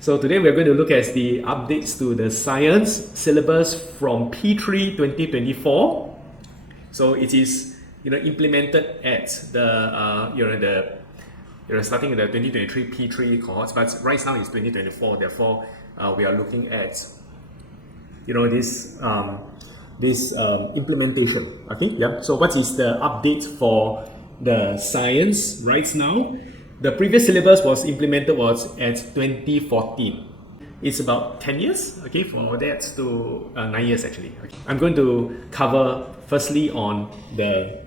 So today we're going to look at the updates to the science syllabus from P3 2024. So it is implemented at the starting with the 2023 P3 cohorts, but right now it's 2024. Therefore, we are looking at this implementation. Okay, yeah. So what is the update for the science right now? The previous syllabus was implemented at 2014. It's about 10 years, okay, for that to 9 years actually. Okay. I'm going to cover firstly on the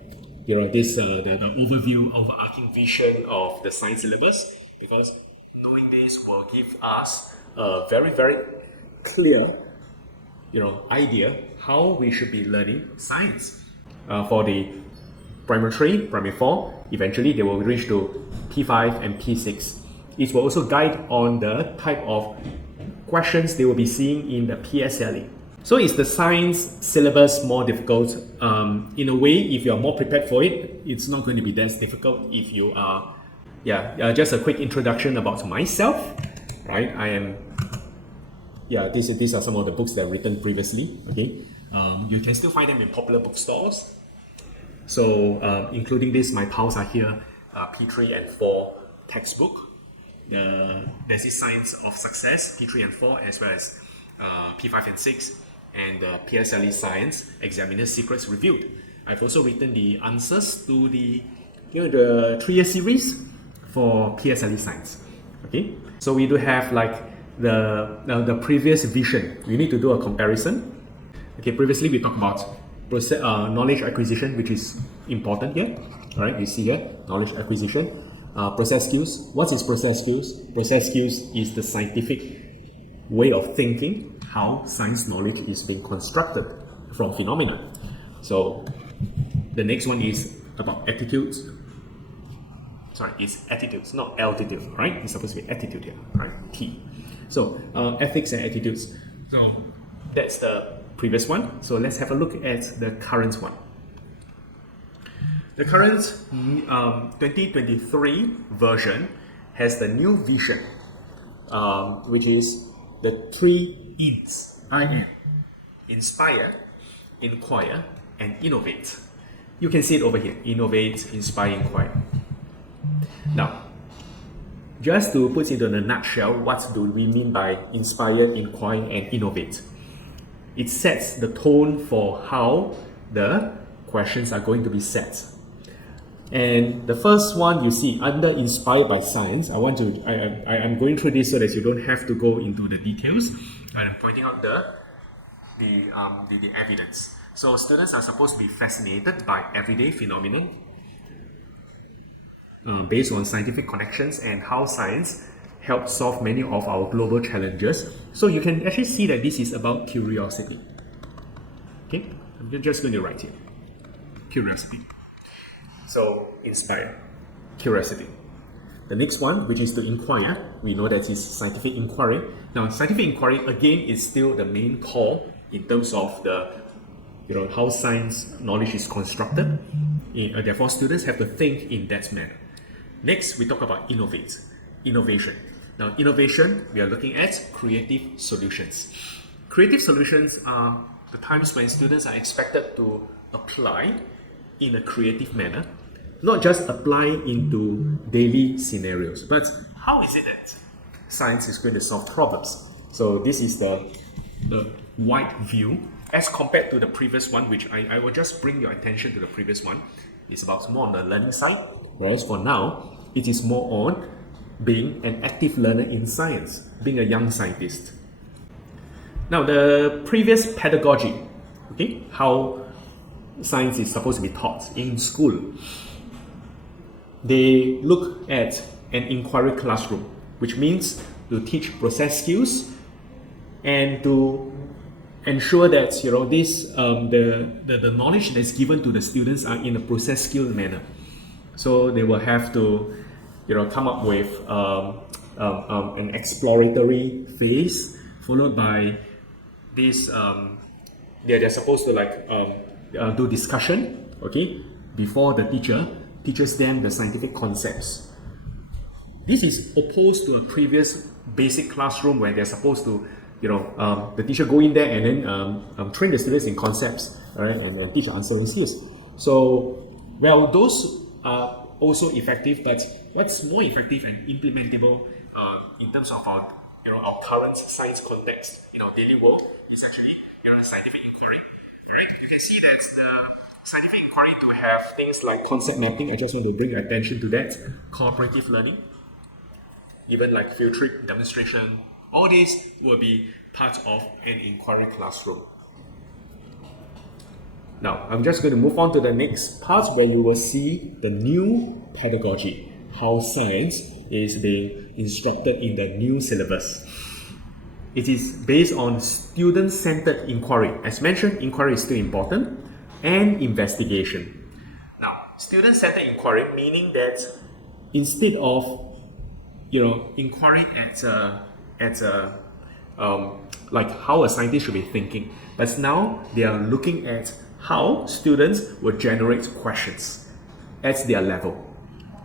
overview, overarching vision of the science syllabus, because knowing this will give us a very, very clear idea how we should be learning science. For the primary 3, primary 4, eventually they will reach to P5 and P6. It will also guide on the type of questions they will be seeing in the PSLE. So is the science syllabus more difficult? In a way, if you are more prepared for it, it's not going to be that difficult if you are, just a quick introduction about myself, right? These are some of the books that I've written previously, okay? You can still find them in popular bookstores. So, including this, my pals are here, P3 and 4 textbook. There's this Science of Success, P3 and 4, as well as P5 and 6, and PSLE Science, Examiner Secrets Reviewed. I've also written the answers to the 3-year series for PSLE Science. Okay, so we do have like the previous vision. We need to do a comparison. Okay, previously we talked about knowledge acquisition, which is important here. All right, you see here, knowledge acquisition. Process skills. What is process skills? Process skills is the scientific way of thinking, how science knowledge is being constructed from phenomena. So the next one is about attitudes. Sorry, it's attitudes, not altitude, right? It's supposed to be attitude here, right? T. So ethics and attitudes. So that's the previous one. So let's have a look at the current one. The current 2023 version has the new vision, which is the 3 In's. I-N. Inspire, inquire, and innovate. You can see it over here. Innovate, inspire, inquire. Now, just to put it in a nutshell, what do we mean by inspire, inquire, and innovate? It sets the tone for how the questions are going to be set. And the first one you see under inspired by science, I'm going through this so that you don't have to go into the details. I'm pointing out the evidence. So students are supposed to be fascinated by everyday phenomena based on scientific connections and how science helps solve many of our global challenges. So you can actually see that this is about curiosity. Okay, I'm just going to write here. Curiosity. So inspire, curiosity. The next one, which is to inquire, we know that is scientific inquiry. Now, scientific inquiry again is still the main core in terms of the how science knowledge is constructed. Therefore, students have to think in that manner. Next, we talk about innovation. Now, innovation, we are looking at creative solutions. Creative solutions are the times when students are expected to apply in a creative manner, not just apply into daily scenarios, but how is it that science is going to solve problems? So this is the wide view as compared to the previous one, which I will just bring your attention to the previous one. It's about more on the learning side, whereas for now, it is more on being an active learner in science, being a young scientist. Now, the previous pedagogy, okay, how science is supposed to be taught in school. They look at an inquiry classroom, which means to teach process skills and to ensure that the knowledge that's given to the students are in a process skill manner. So they will have to come up with an exploratory phase, followed by this. They're supposed to do discussion, okay, before the teacher teaches them the scientific concepts. This is opposed to a previous basic classroom where they're supposed to, the teacher go in there and then train the students in concepts, right, and teach answering skills. So, well, those are also effective, but what's more effective and implementable in terms of our current science context in our daily world is actually scientific inquiry. Right? You can see that the scientific inquiry to have things like concept mapping. I just want to bring your attention to that. Cooperative learning, even like field trip demonstration. All these will be part of an inquiry classroom. Now, I'm just going to move on to the next part where you will see the new pedagogy, how science is being instructed in the new syllabus. It is based on student-centered inquiry. As mentioned, inquiry is still important, and investigation. Now, student-centered inquiry meaning that instead of inquiry like how a scientist should be thinking, but now they are looking at how students will generate questions at their level.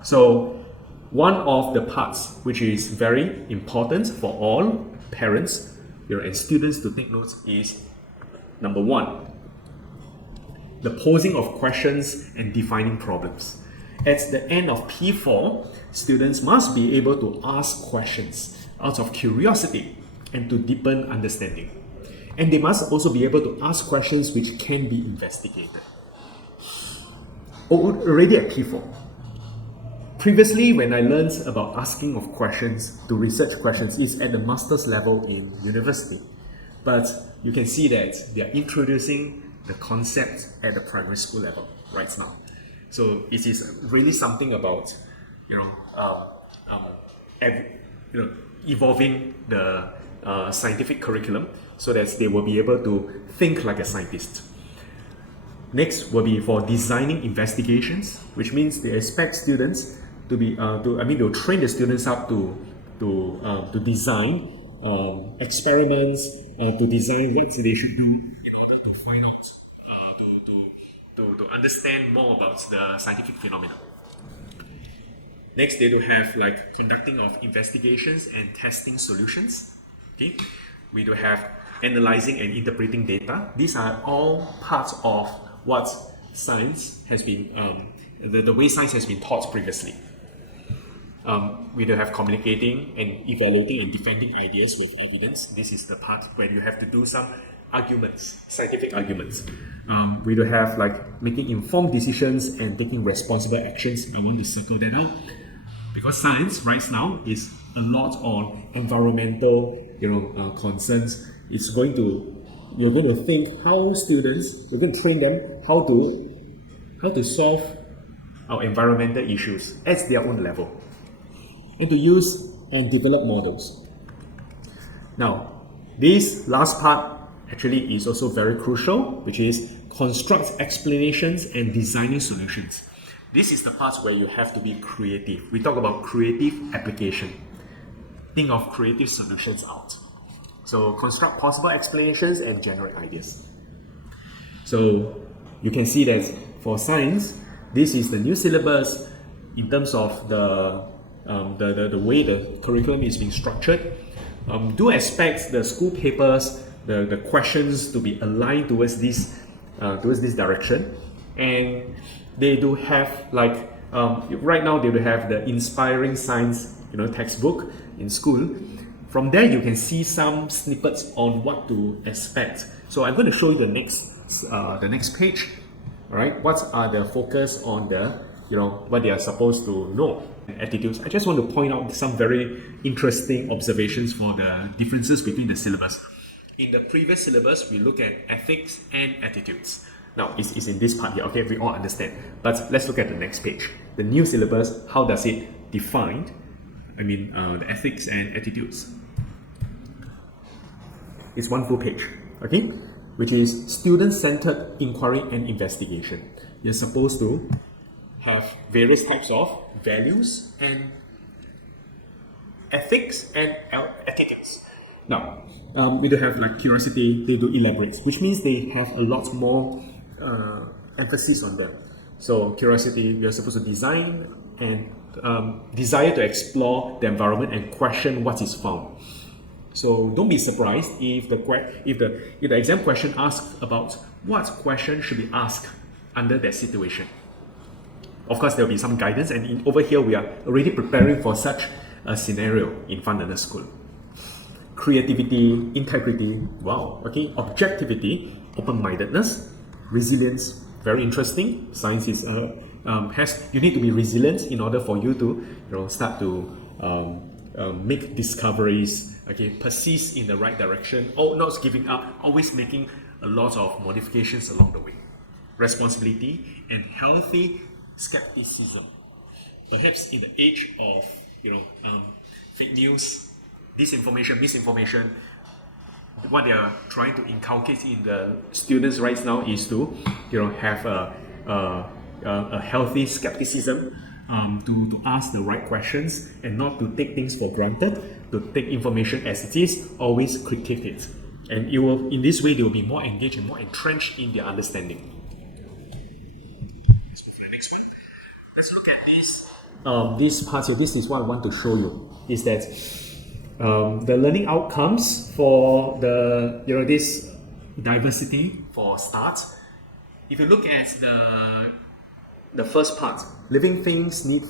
So one of the parts which is very important for all parents and students to take notes is number one, the posing of questions and defining problems. At the end of P4, students must be able to ask questions out of curiosity and to deepen understanding. And they must also be able to ask questions which can be investigated. Already at P4. Previously, when I learned about asking of questions to research questions, is at the master's level in university. But you can see that they are introducing the concept at the primary school level right now. So it is really something about evolving the scientific curriculum so that they will be able to think like a scientist. Next will be for designing investigations, which means they expect students to be they'll train the students up to design experiments, to design what they should do in order to find out, to understand more about the scientific phenomena. Next, they do have like conducting of investigations and testing solutions. Okay, we do have analyzing and interpreting data. These are all parts of what science has been, the way science has been taught previously. We do have communicating and evaluating and defending ideas with evidence. This is the part where you have to do some arguments, scientific arguments. We do have like making informed decisions and taking responsible actions. I want to circle that out because science right now is a lot on environmental, concerns. You're going to think how students, you're going to train them how to solve our environmental issues at their own level, and to use and develop models. Now, this last part actually is also very crucial, which is construct explanations and designing solutions. This is the part where you have to be creative. We talk about creative application. Think of creative solutions out. So construct possible explanations and generate ideas. So you can see that for science, this is the new syllabus in terms of the way the curriculum is being structured. Do expect the school papers, the questions to be aligned towards this direction, and they do have like right now they do have the inspiring science textbook in school. From there you can see some snippets on what to expect. So I'm going to show you the next page. All right, what are the focus on the what they are supposed to know. Attitudes. I just want to point out some very interesting observations for the differences between the syllabus. In the previous syllabus, we look at ethics and attitudes. Now, it's in this part here, okay, we all understand. But let's look at the next page. The new syllabus, how does it define, the ethics and attitudes? It's one full page, okay? Which is student-centered inquiry and investigation. You're supposed to have various types of values and ethics and attitudes. Now, we do have like curiosity, they do elaborate, which means they have a lot more emphasis on them. So curiosity, you're supposed to design and desire to explore the environment and question what is found. So don't be surprised if the exam question asks about what question should be asked under that situation. Of course, there will be some guidance, and over here we are already preparing for such a scenario in Fun Learner School. Creativity, integrity, wow, okay, objectivity, open-mindedness, resilience, very interesting. Science is you need to be resilient in order for you to start to make discoveries, okay, persist in the right direction, or not giving up, always making a lot of modifications along the way. Responsibility and healthy skepticism. Perhaps in the age of fake news, disinformation, misinformation, what they are trying to inculcate in the students right now is to have a healthy skepticism, to ask the right questions and not to take things for granted, to take information as it is, always critique it. And in this way they will be more engaged and more entrenched in their understanding. This part here, this is what I want to show you, is that the learning outcomes for this diversity for start. If you look at the first part, living things need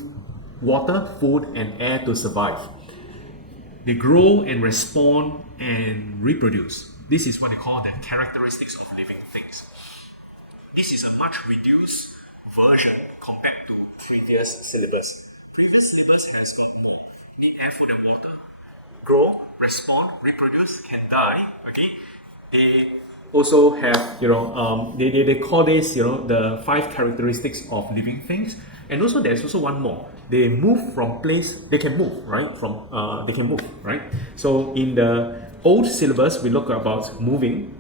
water, food, and air to survive. They grow and respond and reproduce. This is what they call the characteristics of living things. This is a much reduced version compared to previous syllabus. Previous syllabus has got more. Need air, food, and water. Grow, respond, reproduce, can die. Okay. They also have they call this the 5 characteristics of living things. And also there's also one more. They move from place. They can move, right? They can move, right? So in the old syllabus we look about moving.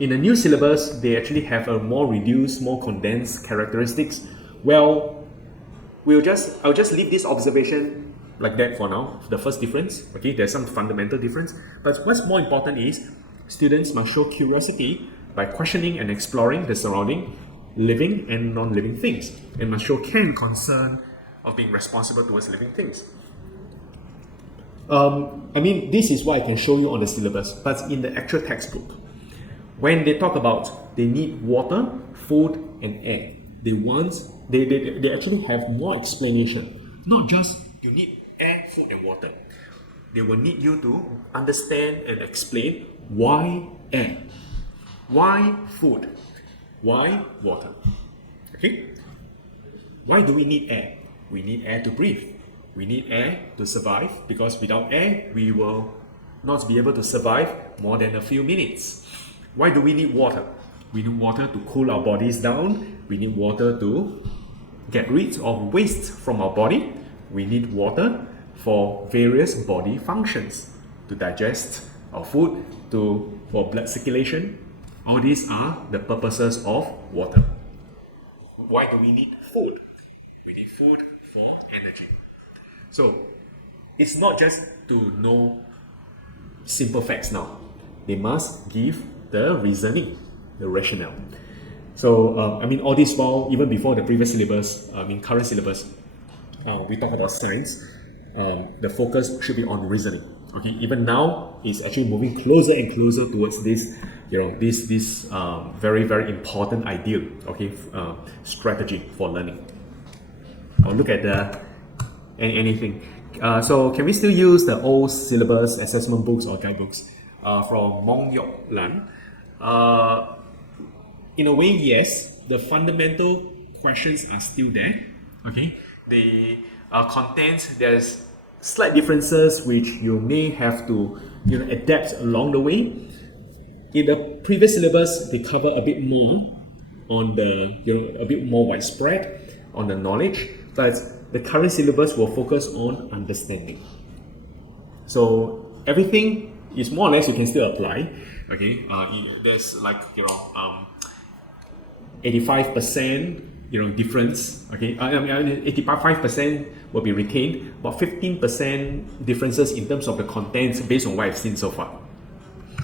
In the new syllabus, they actually have a more reduced, more condensed characteristics. Well, I'll just leave this observation like that for now, the first difference. Okay, there's some fundamental difference. But what's more important is students must show curiosity by questioning and exploring the surrounding living and non-living things, and must show care and concern of being responsible towards living things. This is what I can show you on the syllabus, but in the actual textbook, when they talk about they need water, food, and air, they actually have more explanation. Not just you need air, food, and water. They will need you to understand and explain why air, why food, why water. Okay? Why do we need air? We need air to breathe. We need air to survive, because without air, we will not be able to survive more than a few minutes. Why do we need water? We need water to cool our bodies down. We need water to get rid of waste from our body. We need water for various body functions, to digest our food, for blood circulation. All these are the purposes of water. Why do we need food? We need food for energy. So it's not just to know simple facts now. They must give the reasoning, the rationale. So all this while, even before the previous syllabus, current syllabus, we talk about science. The focus should be on reasoning. Okay, even now it's actually moving closer and closer towards this, this very, very important ideal. Okay, strategy for learning. Or look at anything. So can we still use the old syllabus assessment books or guidebooks from Mong Yok Lan? In a way, yes. The fundamental questions are still there. Okay, the content, there's slight differences which you may have to adapt along the way. In the previous syllabus, they cover a bit more on the a bit more widespread on the knowledge, but the current syllabus will focus on understanding. So everything is more or less you can still apply. Okay, there's like 85% difference. Okay, 85% will be retained, but 15% differences in terms of the contents based on what I've seen so far.